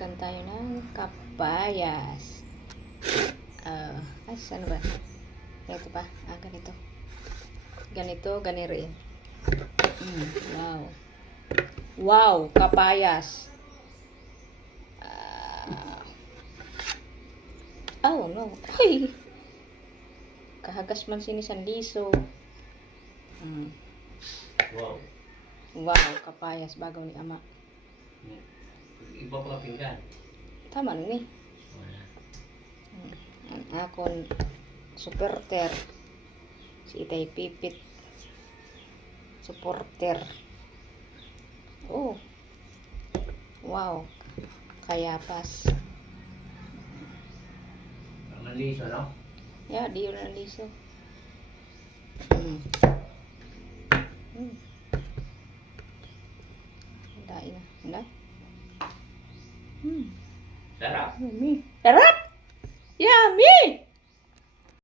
Makan tayo ng kapayas. Ay, saan ba? Ito pa. Ganito. Ganito, rin. Wow. Wow, kapayas. Oh, no. Ay! Kahagas man sinisandiso. Wow. Wow, kapayas. Bagaw ni ama. Iba pa pinggan. Tama ni. Ang akon supporter. Si Itay Pipit. Supporter. Oh. Wow. Kayapas. Maliso, no? Ya, di yun ang liso. Dai na. Handa? Sarap. Yummy. Sarap! Yummy!